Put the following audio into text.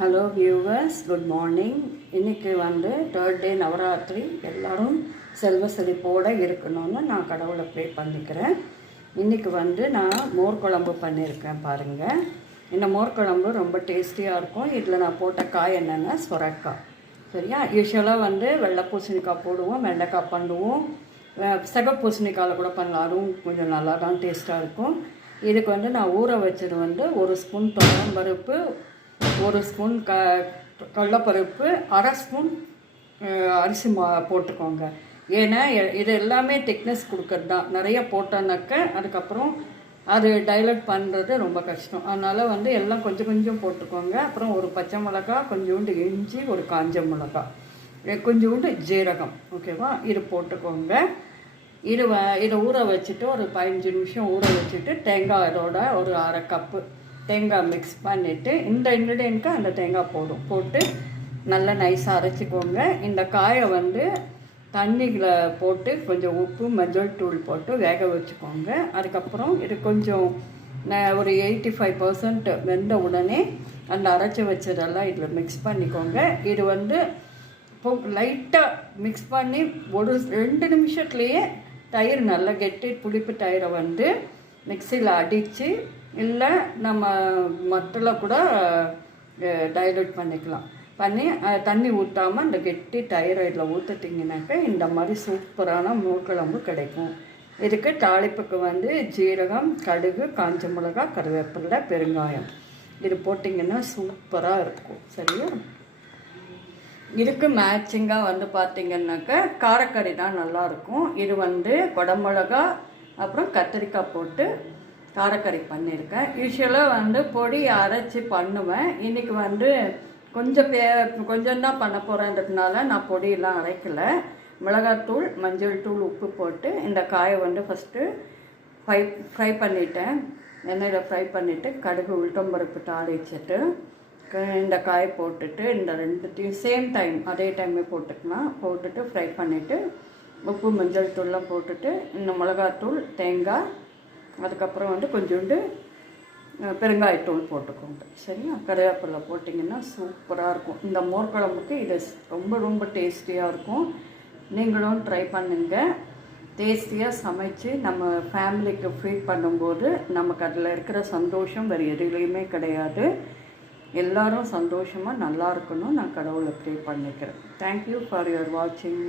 Hello viewers, good morning. இன்றைக்கி வந்து third day Navaratri. எல்லோரும் செல்வ செழிப்போடு இருக்கணும்னு நான் கடவுளை ப்ரே பண்ணிக்கிறேன். இன்றைக்கி வந்து நான் மோர் குழம்பு பண்ணியிருக்கேன் பாருங்கள். இந்த மோர் குழம்பு ரொம்ப டேஸ்டியாக இருக்கும். இதில் நான் போட்ட காய் என்னென்னா சுரைக்காய். சரியா? யூஸ்வலாக வந்து வெள்ளை பூசணிக்காய் போடுவோம், வெண்டைக்காய் பண்ணுவோம், சிகப்பு பூசணிக்காயில் கூட பண்ணலாம். அதுவும் கொஞ்சம் நல்லா தான் டேஸ்ட்டாக இருக்கும். இதுக்கு வந்து நான் ஊற வச்சது வந்து 1 ஸ்பூன் துவரம்பருப்பு, 1 ஸ்பூன் கடலைப்பருப்பு, 1/2 ஸ்பூன் அரிசி போட்டுக்கோங்க. ஏன்னா இது எல்லாமே திக்னஸ் கொடுக்கறது தான். நிறைய போட்டோன்னாக்க அதுக்கப்புறம் அது டைலட் பண்ணுறது ரொம்ப கஷ்டம். அதனால் வந்து எல்லாம் கொஞ்சம் கொஞ்சம் போட்டுக்கோங்க. அப்புறம் ஒரு பச்சை மிளகா, கொஞ்சோண்டு இஞ்சி, ஒரு காஞ்ச மிளகா, கொஞ்சோண்டு ஜீரகம். ஓகேவா? இது போட்டுக்கோங்க. இதை ஊற வச்சுட்டு ஒரு 15 நிமிஷம் ஊற வச்சுட்டு தேங்காய் இதோட ஒரு 1/2 கப்பு தேங்காய் மிக்ஸ் பண்ணிவிட்டு இந்த இன்க்ரீடியண்ட்டுக்கு அந்த தேங்காய் போட்டு நல்லா நைஸாக அரைச்சிக்கோங்க. இந்த காயை வந்து தண்ணியில் போட்டு கொஞ்சம் உப்பு, மஞ்சள் தூள் போட்டு வேக வச்சுக்கோங்க. அதுக்கப்புறம் இது கொஞ்சம் ஒரு 85% வெந்த உடனே அந்த அரைச்சி வச்சதெல்லாம் இதில் மிக்ஸ் பண்ணிக்கோங்க. இது வந்து இப்போ லைட்டாக மிக்ஸ் பண்ணி ஒரு 2 நிமிஷத்துலேயே தயிர் நல்லா கெட்டி புளிப்பு தயிரை வந்து மிக்சியில் அடித்து, இல்லை நம்ம மத்தில் கூட டைலூட் பண்ணிக்கலாம். பண்ணி தண்ணி ஊற்றாமல் அந்த கெட்டி தயிரை இதில் ஊற்றிட்டிங்கனாக்க இந்த மாதிரி சூப்பரான மோர் குழம்பு கிடைக்கும். இதுக்கு தாளிப்புக்கு வந்து ஜீரகம், கடுகு, காஞ்ச மிளகா, கருவேப்பிலை, பெருங்காயம் இது போட்டிங்கன்னா சூப்பராக இருக்கும். சரியா? இதுக்கு மேட்சிங்காக வந்து பார்த்திங்கன்னாக்கா காரக்கறி தான் நல்லாயிருக்கும். இது வந்து குடமிளகா அப்புறம் கத்திரிக்காய் போட்டு காரக்கறி பண்ணியிருக்கேன். யூஸ்வலாக வந்து பொடி அரைச்சி பண்ணுவேன். இன்றைக்கி வந்து கொஞ்சம் தான் பண்ண போகிறேன்றதுனால நான் பொடியெல்லாம் அரைக்கலை. மிளகாத்தூள், மஞ்சள் தூள், உப்பு போட்டு இந்த காயை வந்து ஃபஸ்ட்டு ஃப்ரை பண்ணிட்டேன். எண்ணெயில் ஃப்ரை பண்ணிவிட்டு கடுகு, உளுத்தம்பருப்பு தாளிச்சிட்டு இந்த காயை போட்டுட்டு இந்த ரெண்டுத்தையும் சேம் டைம் அதே டைமே போட்டுக்கலாம். போட்டுட்டு ஃப்ரை பண்ணிவிட்டு உப்பு, மஞ்சள் தூள்லாம் போட்டுட்டு இந்த மிளகாத்தூள், தேங்காய், அதுக்கப்புறம் வந்து கொஞ்சோண்டு பெருங்காயத்தூள் போட்டுக்கோங்க. சரியா? கருவேப்பிலை போட்டிங்கன்னா சூப்பராக இருக்கும். இந்த மோர் குழம்புக்கு இது ரொம்ப ரொம்ப டேஸ்டியாக இருக்கும். நீங்களும் ட்ரை பண்ணுங்கள். டேஸ்டியாக சமைச்சு நம்ம ஃபேமிலிக்கு ஃபீட் பண்ணும்போது நமக்கு அதில் இருக்கிற சந்தோஷம் வேறு எதுலேயுமே கிடையாது. எல்லோரும் சந்தோஷமாக நல்லா இருக்கணும். நான் கடவுளை ப்ரே பண்ணிக்கிறேன். தேங்க்யூ ஃபார் யுவர் வாட்சிங்.